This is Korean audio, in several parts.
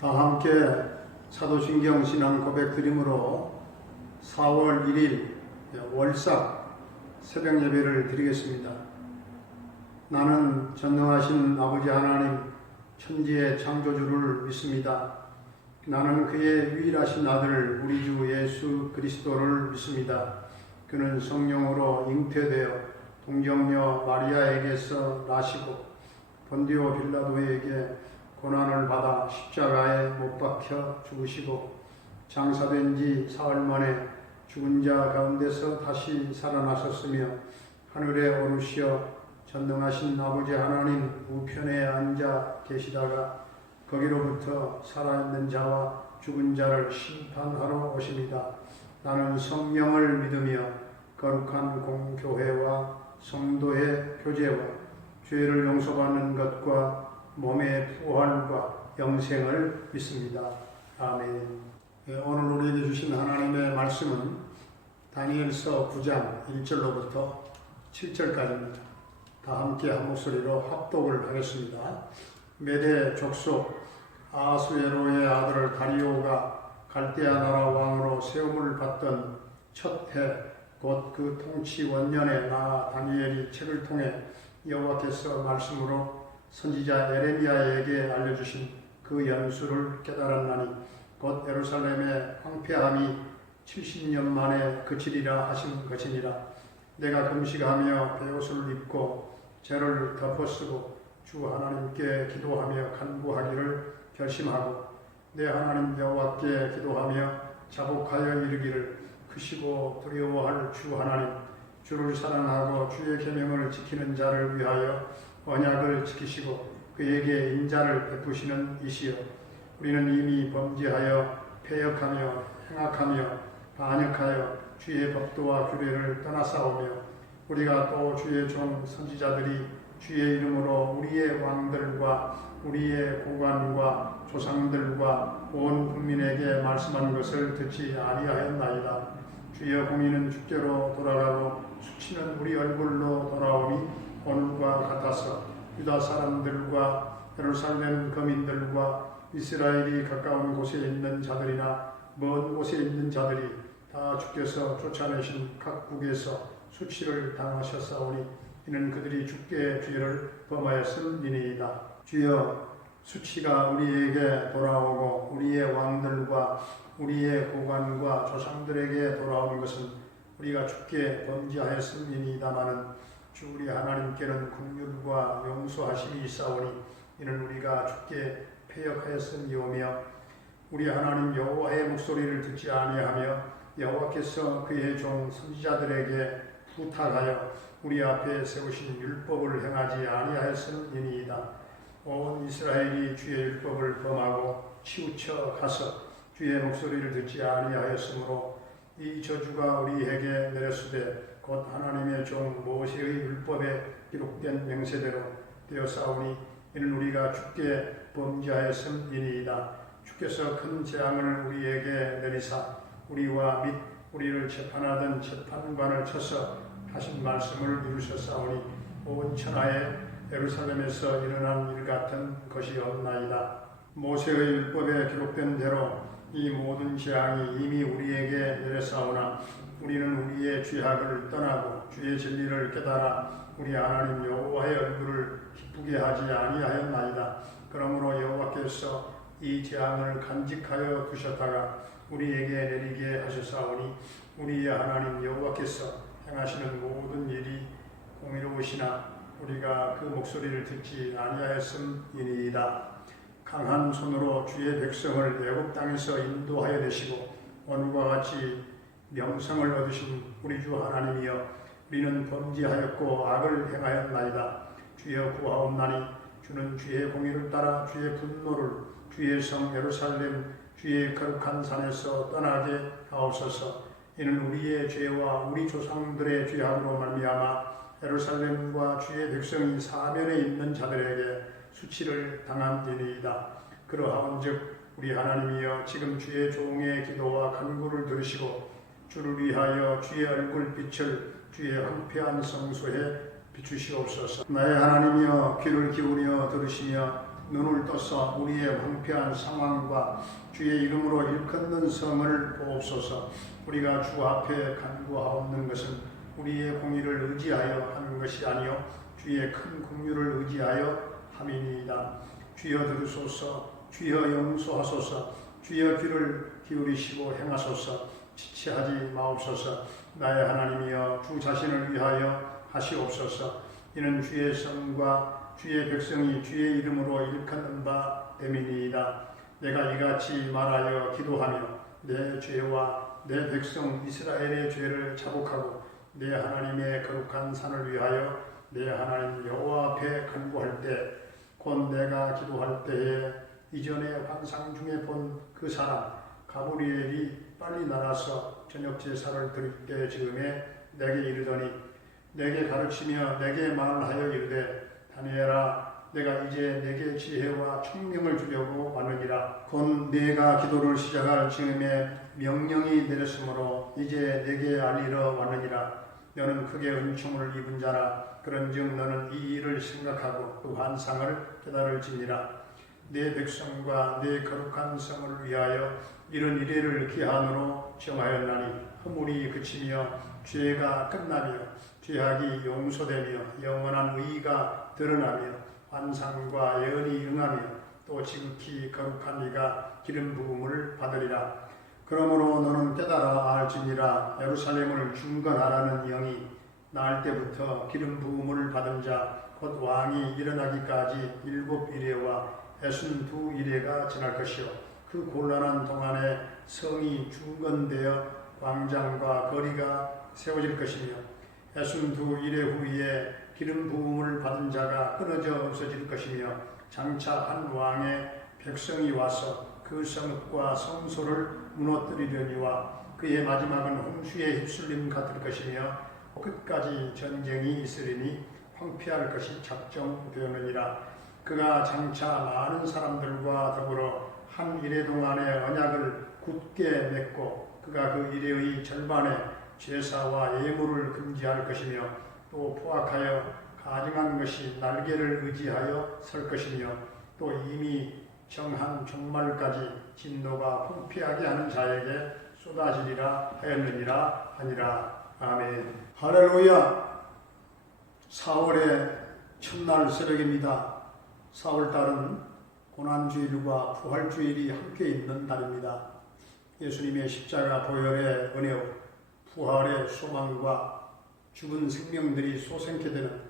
다 함께 사도신경 신앙 고백 드림으로 4월 1일 월삭 새벽 예배를 드리겠습니다. 나는 전능하신 아버지 하나님 천지의 창조주를 믿습니다. 나는 그의 유일하신 아들 우리 주 예수 그리스도를 믿습니다. 그는 성령으로 잉태되어 동정녀 마리아에게서 나시고 본디오 빌라도에게 고난을 받아 십자가에 못 박혀 죽으시고 장사된 지 사흘 만에 죽은 자 가운데서 다시 살아나셨으며 하늘에 오르시어 전능하신 아버지 하나님 우편에 앉아 계시다가 거기로부터 살아있는 자와 죽은 자를 심판하러 오십니다. 나는 성령을 믿으며 거룩한 공교회와 성도의 교제와 죄를 용서받는 것과 몸의 부활과 영생을 믿습니다. 아멘. 오늘 우리에게 주신 하나님의 말씀은 다니엘서 9장 1절로부터 7절까지입니다. 다 함께 한 목소리로 합독을 하겠습니다. 메대 족속 아하수에로의 아들 다리오가 갈대아 나라 왕으로 세움을 받던 첫 해 곧 그 통치 원년에 나 다니엘이 책을 통해 여호와께서 말씀으로 선지자 에레미야에게 알려주신 그 연수를 깨달았나니 곧 예루살렘의 황폐함이 70년 만에 그치리라 하신 것이니라. 내가 금식하며 베옷을 입고 죄를 덮어쓰고 주 하나님께 기도하며 간구하기를 결심하고 내 하나님 여호와께 기도하며 자복하여 이르기를 크시고 두려워할 주 하나님 주를 사랑하고 주의 계명을 지키는 자를 위하여 언약을 지키시고 그에게 인자를 베푸시는 이시여 우리는 이미 범죄하여 패역하며 행악하며 반역하여 주의 법도와 규례를 떠나싸우며 우리가 또 주의 종 선지자들이 주의 이름으로 우리의 왕들과 우리의 고관과 조상들과 온 국민에게 말씀한 것을 듣지 아니하였나이다. 주의 공의는 주께로 돌아가고 수치는 우리 얼굴로 돌아오니 오늘과 같아서 유다 사람들과 예루살렘 거민들과 이스라엘이 가까운 곳에 있는 자들이나 먼 곳에 있는 자들이 다 주께서 쫓아내신 각국에서 수치를 당하셨사오니 이는 그들이 주께 죄를 범하였음이니이다. 주여 수치가 우리에게 돌아오고 우리의 왕들과 우리의 고관과 조상들에게 돌아온 것은 우리가 주께 범죄하였음이니이다마는 주 우리 하나님께는 긍휼과 용서하심이 있사오니 이는 우리가 주께 패역하였음이오며 우리 하나님 여호와의 목소리를 듣지 아니하며 여호와께서 그의 종 선지자들에게 부탁하여 우리 앞에 세우신 율법을 행하지 아니하였음이니이다. 온 이스라엘이 주의 율법을 범하고 치우쳐 가서 주의 목소리를 듣지 아니하였으므로 이 저주가 우리에게 내렸으되 곧 하나님의 종 모세의 율법에 기록된 명세대로 되었사오니 이는 우리가 주께 범죄하였음이니이다. 주께서 큰 재앙을 우리에게 내리사 우리와 및 우리를 재판하던 재판관을 쳐서 하신 말씀을 이루셨사오니 온 천하에 예루살렘에서 일어난 일 같은 것이 없나이다. 모세의 율법에 기록된 대로 이 모든 재앙이 이미 우리에게 내렸사오나 우리는 우리의 죄악을 떠나고 주의 진리를 깨달아 우리 하나님 여호와의 얼굴을 기쁘게 하지 아니하였나이다. 그러므로 여호와께서 이 재앙을 간직하여 두셨다가 우리에게 내리게 하셨사오니 우리의 하나님 여호와께서 행하시는 모든 일이 공의로우시나 우리가 그 목소리를 듣지 아니하였음이니이다. 강한 손으로 주의 백성을 애굽 땅에서 인도하여 내시고 오늘과 같이 명성을 얻으신 우리 주 하나님이여 우리는 범죄하였고 악을 행하였나이다. 주여 구하옵나니 주는 주의 공의를 따라 주의 분노를 주의 성 예루살렘 주의 거룩한 산에서 떠나게 하옵소서. 이는 우리의 죄와 우리 조상들의 죄악으로 말미암아 예루살렘과 주의 백성이 사면에 있는 자들에게 수치를 당함이니이다. 그러하온즉 우리 하나님이여 지금 주의 종의 기도와 간구를 들으시고 주를 위하여 주의 얼굴빛을 주의 황폐한 성소에 비추시옵소서. 나의 하나님이여 귀를 기울여 들으시며 눈을 떠서 우리의 황폐한 상황과 주의 이름으로 일컫는 성을 보옵소서. 우리가 주 앞에 간구하옵는 것은 우리의 공의를 의지하여 하는 것이 아니요 주의 큰 긍휼을 의지하여 함이니이다. 주여 들으소서. 주여 용서하소서. 주여 귀를 기울이시고 행하소서. 지체하지 마옵소서. 나의 하나님이여 주 자신을 위하여 하시옵소서. 이는 주의 성과 주의 백성이 주의 이름으로 일컫는 바 됨이니이다. 내가 이같이 말하여 기도하며 내 죄와 내 백성 이스라엘의 죄를 자복하고 내 하나님의 거룩한 산을 위하여 내 하나님 여호와 앞에 간구할 때 곧 내가 기도할 때에 이전에 환상 중에 본 그 사람 가브리엘이 빨리 날아서 저녁 제사를 드릴 때 즈음에 내게 이르더니 내게 가르치며 내게 말하여 이르되 다니엘아 내가 이제 내게 지혜와 총명을 주려고 왔느니라. 곧 내가 기도를 시작할 즈음에 명령이 내렸으므로 이제 내게 알리러 왔느니라. 너는 크게 은총을 입은 자라. 그런즉 너는 이 일을 생각하고 그 환상을 깨달을지니라. 내 백성과 내 거룩한 성을 위하여 이런 이래를 기한으로 정하였나니 허물이 그치며 죄가 끝나며 죄악이 용서되며 영원한 의가 드러나며 환상과 예언이 응하며 또 지극히 거룩한 이가 기름 부음을 받으리라. 그러므로 너는 깨달아 알지니라. 예루살렘을 중건하라는 영이 날 때부터 기름 부음을 받은 자 곧 왕이 일어나기까지 7 이레와 62 이레가 지날 것이요 그 곤란한 동안에 성이 중건되어 광장과 거리가 세워질 것이며 62 이레 후에 기름 부음을 받은 자가 끊어져 없어질 것이며 장차 한 왕의 백성이 와서 그 성읍과 성소를 무너뜨리려니와 그의 마지막은 홍수에 휩쓸림 같을 것이며 끝까지 전쟁이 있으리니 황폐할 것이 작정되었느니라. 그가 장차 많은 사람들과 더불어 한 이레 동안의 언약을 굳게 맺고 그가 그 이레의 절반에 제사와 예물을 금지할 것이며 또 포악하여 가증한 것이 날개를 의지하여 설 것이며 또 이미 정한 종말까지 진노가 황폐하게 하는 자에게 쏟아지리라 하였느니라 하니라. 아멘. 할렐루야. 4월의 첫날 새벽입니다. 4월달은 고난주일과 부활주일이 함께 있는 날입니다. 예수님의 십자가 보혈의 은혜로 부활의 소망과 죽은 생명들이 솟게 되는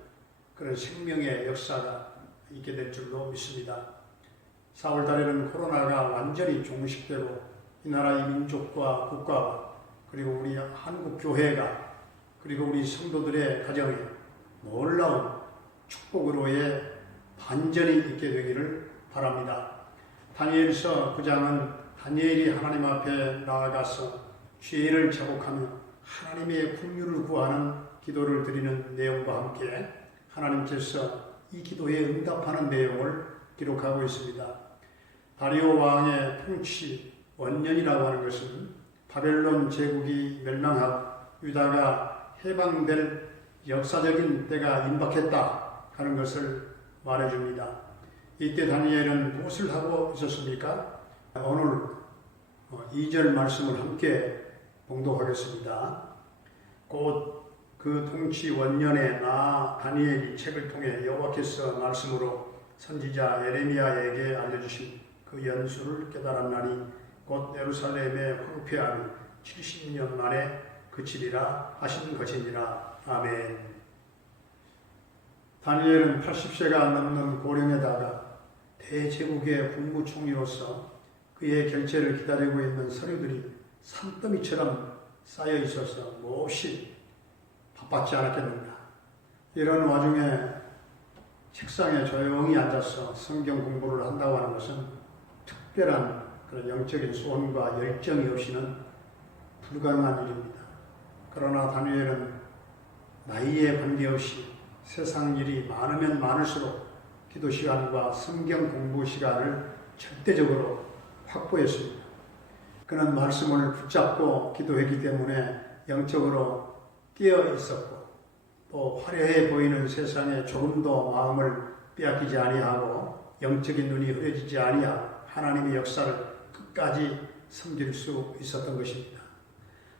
그런 생명의 역사가 있게 될 줄로 믿습니다. 4월달에는 코로나가 완전히 종식되고 이 나라의 민족과 국가와 그리고 우리 한국 교회가 그리고 우리 성도들의 가정에 놀라운 축복으로의 반전이 있게 되기를 바랍니다. 다니엘서 9장은 다니엘이 하나님 앞에 나아가서 죄를 자복하며 하나님의 긍휼을 구하는 기도를 드리는 내용과 함께 하나님께서 이 기도에 응답하는 내용을 기록하고 있습니다. 다리오 왕의 통치 원년이라고 하는 것은 바벨론 제국이 멸망하고 유다가 해방될 역사적인 때가 임박했다 하는 것을 말해줍니다. 이때 다니엘은 무엇을 하고 있었습니까? 오늘 2절 말씀을 함께 봉독하겠습니다. 곧 그 통치 원년에 나 다니엘이 책을 통해 여호와께서 말씀으로 선지자 예레미야에게 알려주신 그 연수를 깨달았나니 곧 예루살렘의 황폐함이 70년 만에 그치리라 하신 것이니라. 아멘. 다니엘은 80세가 넘는 고령에다가 대제국의 국무총리로서 그의 결재를 기다리고 있는 서류들이 산더미처럼 쌓여 있어서 몹시 바빴지 않았겠는가. 이런 와중에 책상에 조용히 앉아서 성경 공부를 한다고 하는 것은 특별한 그런 영적인 소원과 열정이 없이는 불가능한 일입니다. 그러나 다니엘은 나이에 관계없이 세상 일이 많으면 많을수록 기도 시간과 성경 공부 시간을 절대적으로 확보했습니다. 그는 말씀을 붙잡고 기도했기 때문에 영적으로 깨어 있었고 또 화려해 보이는 세상에 조금도 마음을 빼앗기지 아니하고 영적인 눈이 흐려지지 아니하고 하나님의 역사를 끝까지 섬길 수 있었던 것입니다.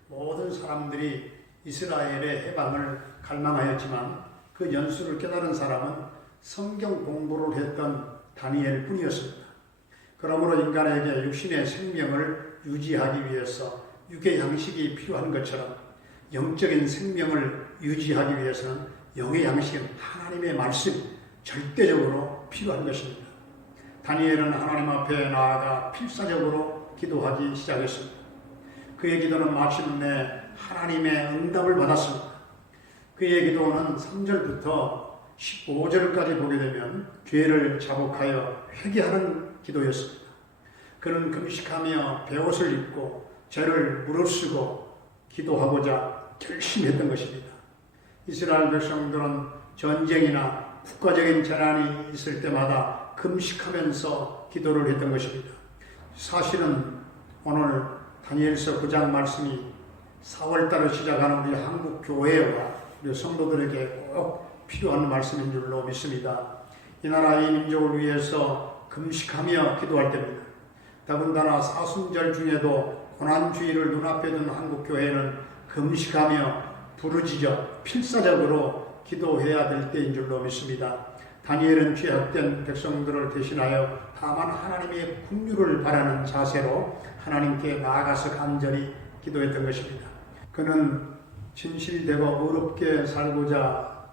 모든 사람들이 이스라엘의 해방을 갈망하였지만 그 연수를 깨달은 사람은 성경 공부를 했던 다니엘 뿐이었습니다. 그러므로 인간에게 육신의 생명을 유지하기 위해서 육의 양식이 필요한 것처럼 영적인 생명을 유지하기 위해서는 영의 양식은 하나님의 말씀이 절대적으로 필요한 것입니다. 다니엘은 하나님 앞에 나아가 필사적으로 기도하기 시작했습니다. 그의 기도는 마침내 하나님의 응답을 받았습니다. 그의 기도는 3절부터 15절까지 보게 되면 죄를 자복하여 회개하는 기도였습니다. 그는 금식하며 베옷을 입고 죄를 무릅쓰고 기도하고자 결심했던 것입니다. 이스라엘 백성들은 전쟁이나 국가적인 재난이 있을 때마다 금식하면서 기도를 했던 것입니다. 사실은 오늘 다니엘서 9장 말씀이 4월달에 시작하는 우리 한국 교회와 우리 성도들에게 꼭 필요한 말씀인 줄로 믿습니다. 이 나라의 민족을 위해서 금식하며 기도할 때입니다. 더군다나 사순절 중에도 고난주의를 눈앞에 둔 한국교회는 금식하며 부르짖어 필사적으로 기도해야 될 때인 줄로 믿습니다. 다니엘은 죄악된 백성들을 대신하여 다만 하나님의 긍휼을 바라는 자세로 하나님께 나아가서 간절히 기도했던 것입니다. 그는 진실되고 어렵게 살고자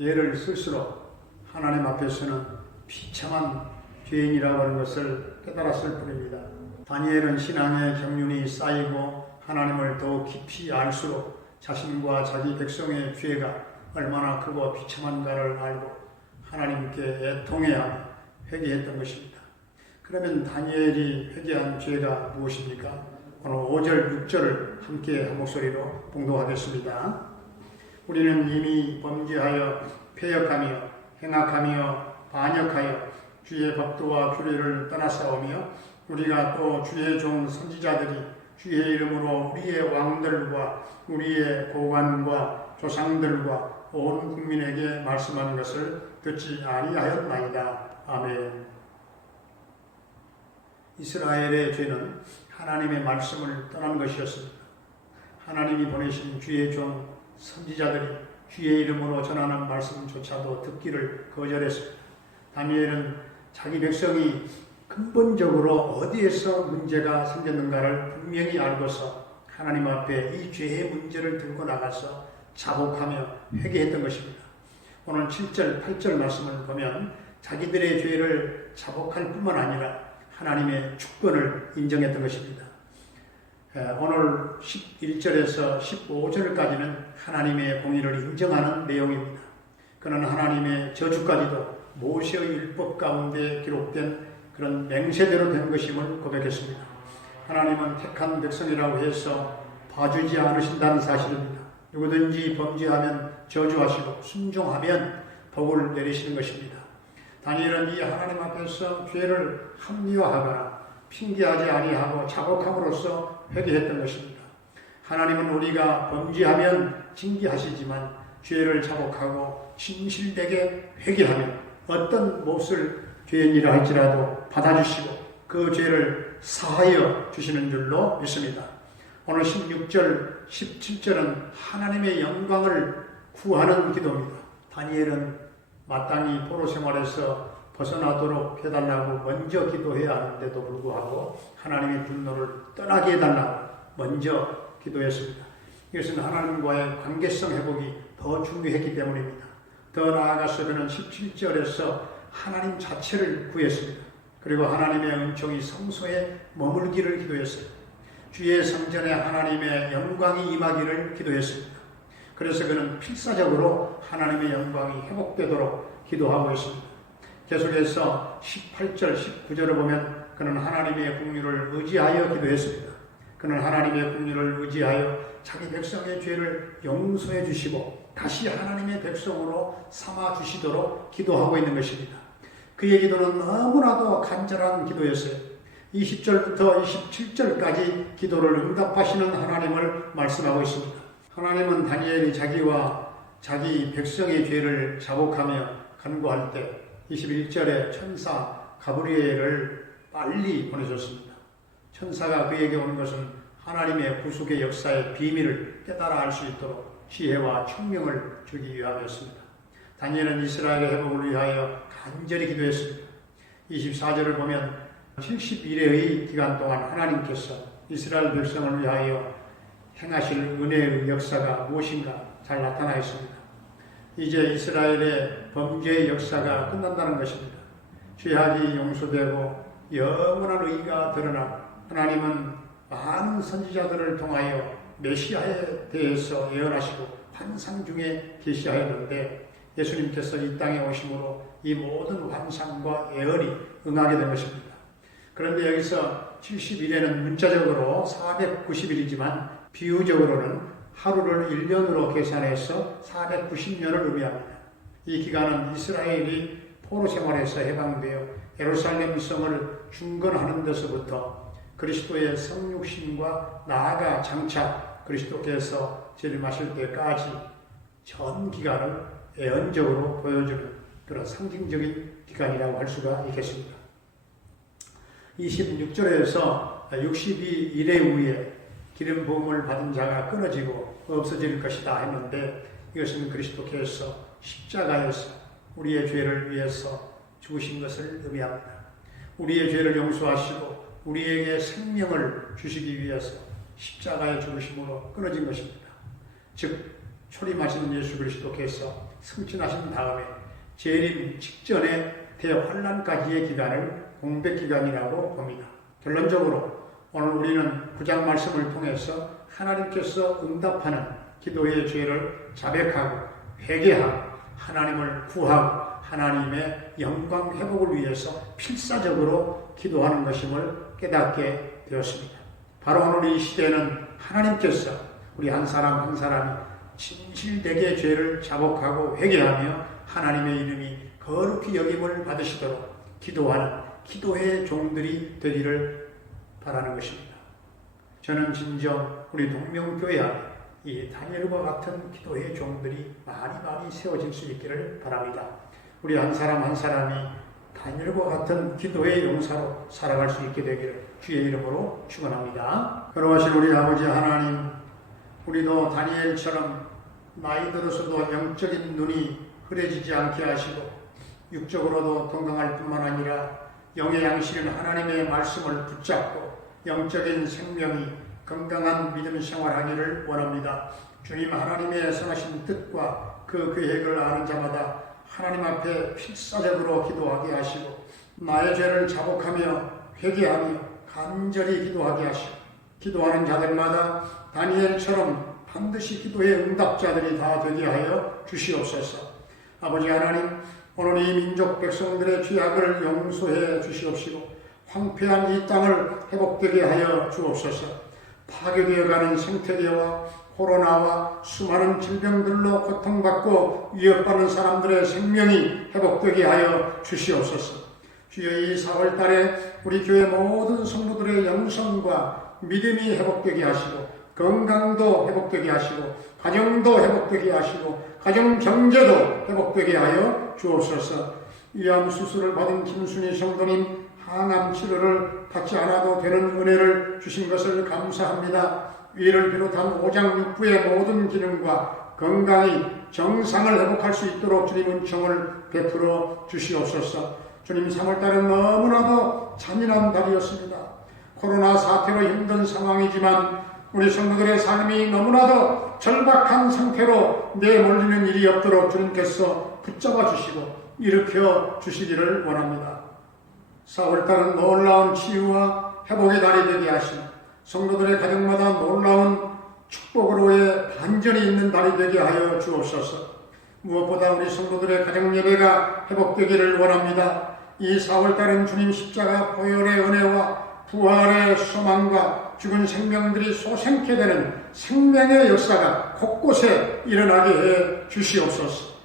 애를 쓸수록 하나님 앞에서는 비참한 죄인이라고 하는 것을 깨달았을 뿐입니다. 다니엘은 신앙의 경륜이 쌓이고 하나님을 더욱 깊이 알수록 자신과 자기 백성의 죄가 얼마나 크고 비참한가를 알고 하나님께 애통해야 회개했던 것입니다. 그러면 다니엘이 회개한 죄가 무엇입니까? 오늘 5절, 6절을 함께 한 목소리로 봉독하겠습니다. 우리는 이미 범죄하여 패역하며 행악하며 반역하여 주의 법도와 규례를 떠나싸우며 우리가 또 주의 종 선지자들이 주의 이름으로 우리의 왕들과 우리의 고관과 조상들과 온 국민에게 말씀하는 것을 듣지 아니하였나이다. 아멘. 이스라엘의 죄는 하나님의 말씀을 떠난 것이었습니다. 하나님이 보내신 주의 종 선지자들이 주의 이름으로 전하는 말씀조차도 듣기를 거절했습니다. 다니엘은 자기 백성이 근본적으로 어디에서 문제가 생겼는가를 분명히 알고서 하나님 앞에 이 죄의 문제를 들고 나가서 자복하며 회개했던 것입니다. 오늘 7절, 8절 말씀을 보면 자기들의 죄를 자복할 뿐만 아니라 하나님의 주권을 인정했던 것입니다. 오늘 11절에서 15절까지는 하나님의 공의를 인정하는 내용입니다. 그는 하나님의 저주까지도 모세의 율법 가운데 기록된 그런 맹세대로 된 것임을 고백했습니다. 하나님은 택한 백성이라고 해서 봐주지 않으신다는 사실입니다. 누구든지 범죄하면 저주하시고 순종하면 복을 내리시는 것입니다. 다니엘은 이 하나님 앞에서 죄를 합리화하거나 핑계하지 아니하고 자복함으로써 회개했던 것입니다. 하나님은 우리가 범죄하면 징계하시지만 죄를 자복하고 진실되게 회개하면 어떤 몫을 죄인이라 할지라도 받아주시고 그 죄를 사하여 주시는 줄로 믿습니다. 오늘 16절, 17절은 하나님의 영광을 구하는 기도입니다. 다니엘은 마땅히 포로 생활에서 벗어나도록 해달라고 먼저 기도해야 하는데도 불구하고 하나님의 분노를 떠나게 해달라고 먼저 기도했습니다. 이것은 하나님과의 관계성 회복이 더 중요했기 때문입니다. 더 나아가서 그는 17절에서 하나님 자체를 구했습니다. 그리고 하나님의 은총이 성소에 머물기를 기도했어요. 주의 성전에 하나님의 영광이 임하기를 기도했습니다. 그래서 그는 필사적으로 하나님의 영광이 회복되도록 기도하고 있습니다. 계속해서 18절, 19절을 보면 그는 하나님의 긍휼을 의지하여 기도했습니다. 그는 하나님의 긍휼을 의지하여 자기 백성의 죄를 용서해 주시고 다시 하나님의 백성으로 삼아 주시도록 기도하고 있는 것입니다. 그의 기도는 너무나도 간절한 기도였어요. 20절부터 27절까지 기도를 응답하시는 하나님을 말씀하고 있습니다. 하나님은 다니엘이 자기와 자기 백성의 죄를 자복하며 간구할 때 21절에 천사 가브리엘을 빨리 보내줬습니다. 천사가 그에게 온 것은 하나님의 구속의 역사의 비밀을 깨달아 알 수 있도록 지혜와 총명을 주기 위함이었습니다. 다니엘은 이스라엘의 회복을 위하여 간절히 기도했습니다. 24절을 보면 70일의 기간 동안 하나님께서 이스라엘 백성을 위하여 행하실 은혜의 역사가 무엇인가 잘 나타나 있습니다. 이제 이스라엘의 범죄의 역사가 끝난다는 것입니다. 죄악이 용서되고 영원한 의가 드러나 하나님은 많은 선지자들을 통하여 메시아에 대해서 예언하시고 환상 중에 계시하였는데 예수님께서 이 땅에 오심으로 이 모든 환상과 예언이 응하게 된 것입니다. 그런데 여기서 70일에는 문자적으로 490일이지만 비유적으로는 하루를 1년으로 계산해서 490년을 의미합니다. 이 기간은 이스라엘이 포로 생활에서 해방되어 예루살렘 성을 중건하는 데서부터 그리스도의 성육신과 나아가 장차 그리스도께서 재림하실 때까지 전 기간을 예언적으로 보여주는 그런 상징적인 기간이라고 할 수가 있겠습니다. 26절에서 62일의 후에 기름 부음을 받은 자가 끊어지고 없어질 것이다 했는데 이것은 그리스도께서 십자가에서 우리의 죄를 위해서 죽으신 것을 의미합니다. 우리의 죄를 용서하시고 우리에게 생명을 주시기 위해서 십자가의 죽으심으로 끊어진 것입니다. 즉 초림하신 예수 그리스도께서 승천하신 다음에 재림 직전의 대환란까지의 기간을 공백기간이라고 봅니다. 결론적으로 오늘 우리는 구약 말씀을 통해서 하나님께서 응답하는 기도의 죄를 자백하고 회개하고 하나님을 구하고 하나님의 영광 회복을 위해서 필사적으로 기도하는 것임을 깨닫게 되었습니다. 바로 오늘 이 시대는 하나님께서 우리 한 사람 한 사람이 진실되게 죄를 자복하고 회개하며 하나님의 이름이 거룩히 여김을 받으시도록 기도하는 기도의 종들이 되기를 바라는 것입니다. 저는 진정 우리 동명교회 안에 이 다니엘과 같은 기도의 종들이 많이 세워질 수 있기를 바랍니다. 우리 한 사람 한 사람이 다니엘과 같은 기도의 용사로 살아갈 수 있게 되기를 주의 이름으로 축원합니다. 거룩하신 우리 아버지 하나님, 우리도 다니엘처럼 나이 들어서도 영적인 눈이 흐려지지 않게 하시고 육적으로도 건강할 뿐만 아니라 영의 양식인 하나님의 말씀을 붙잡고 영적인 생명이 건강한 믿음 생활하기를 원합니다. 주님 하나님의 선하신 뜻과 그 계획을 아는 자마다 하나님 앞에 필사적으로 기도하게 하시고 나의 죄를 자복하며 회개하며 간절히 기도하게 하시고 기도하는 자들마다 다니엘처럼 반드시 기도의 응답자들이 다 되게 하여 주시옵소서. 아버지 하나님, 오늘 이 민족 백성들의 죄악을 용서해 주시옵시고 황폐한 이 땅을 회복되게 하여 주옵소서. 파괴되어가는 생태계와 코로나와 수많은 질병들로 고통받고 위협받는 사람들의 생명이 회복되게 하여 주시옵소서. 주여 이 4월달에 우리 교회 모든 성도들의 영성과 믿음이 회복되게 하시고 건강도 회복되게 하시고 가정도 회복되게 하시고 가정 경제도 회복되게 하여 주옵소서. 위암 수술을 받은 김순희 성도님 항암 치료를 받지 않아도 되는 은혜를 주신 것을 감사합니다. 위를 비롯한 오장육부의 모든 기능과 건강히 정상을 회복할 수 있도록 주님 은총을 베풀어 주시옵소서. 주님 3월달은 너무나도 잔인한 달이었습니다. 코로나 사태로 힘든 상황이지만 우리 성도들의 삶이 너무나도 절박한 상태로 내몰리는 일이 없도록 주님께서 붙잡아 주시고 일으켜 주시기를 원합니다. 4월달은 놀라운 치유와 회복의 달이 되게 하시고 성도들의 가정마다 놀라운 축복으로의 반전이 있는 달이 되게 하여 주옵소서. 무엇보다 우리 성도들의 가정 예배가 회복되기를 원합니다. 이 4월달은 주님 십자가 보혈의 은혜와 부활의 소망과 죽은 생명들이 소생케 되는 생명의 역사가 곳곳에 일어나게 해 주시옵소서.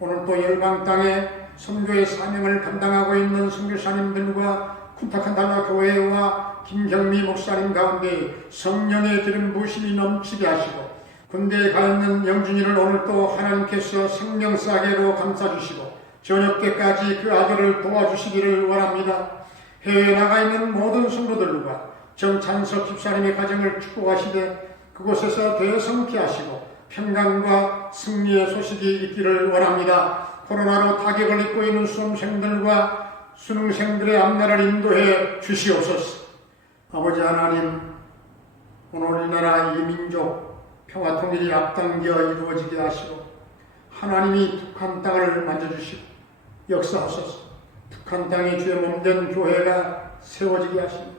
오늘 또 열방 땅에 선교의 사명을 감당하고 있는 선교사님들과 쿤타칸달라 교회와 김경미 목사님 가운데 성령의 기름 부으심이 넘치게 하시고 군대에 가 있는 영준이를 오늘 또 하나님께서 생명사계로 감싸주시고 저녁 때까지 그 아들을 도와주시기를 원합니다. 해외에 나가 있는 모든 성도들과 정찬석 집사님의 가정을 축복하시되 그곳에서 대성케 하시고 평강과 승리의 소식이 있기를 원합니다. 코로나로 타격을 입고 있는 수험생들과 수능생들의 앞날을 인도해 주시옵소서. 아버지 하나님, 오늘 이 나라 이 민족 평화 통일이 앞당겨 이루어지게 하시고 하나님이 북한 땅을 만져주시고 역사하소서. 북한 땅에 주의 몸된 교회가 세워지게 하시고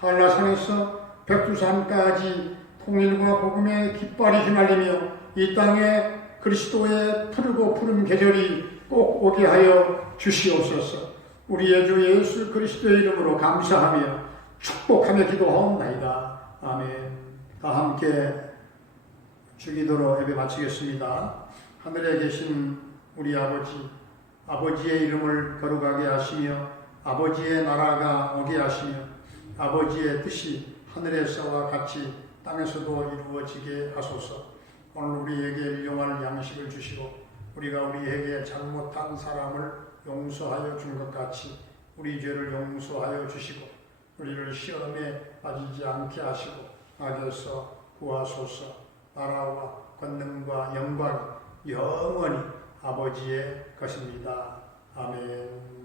한라산에서 백두산까지 통일과 복음의 깃발이 휘날리며 이 땅에 그리스도의 푸르고 푸른 계절이 꼭 오게 하여 주시옵소서. 우리의 주 예수 그리스도의 이름으로 감사하며 축복하며 기도하옵나이다. 아멘. 다 함께 주기도로 예배 마치겠습니다. 하늘에 계신 우리 아버지, 아버지의 이름을 거룩하게 하시며 아버지의 나라가 오게 하시며 아버지의 뜻이 하늘에서와 같이 땅에서도 이루어지게 하소서. 오늘 우리에게 일용할 양식을 주시고 우리가 우리에게 잘못한 사람을 용서하여 준 것 같이 우리 죄를 용서하여 주시고 우리를 시험에 빠지지 않게 하시고 악에서 구하소서. 나라와 권능과 영광이 영원히 아버지의 것입니다. 아멘.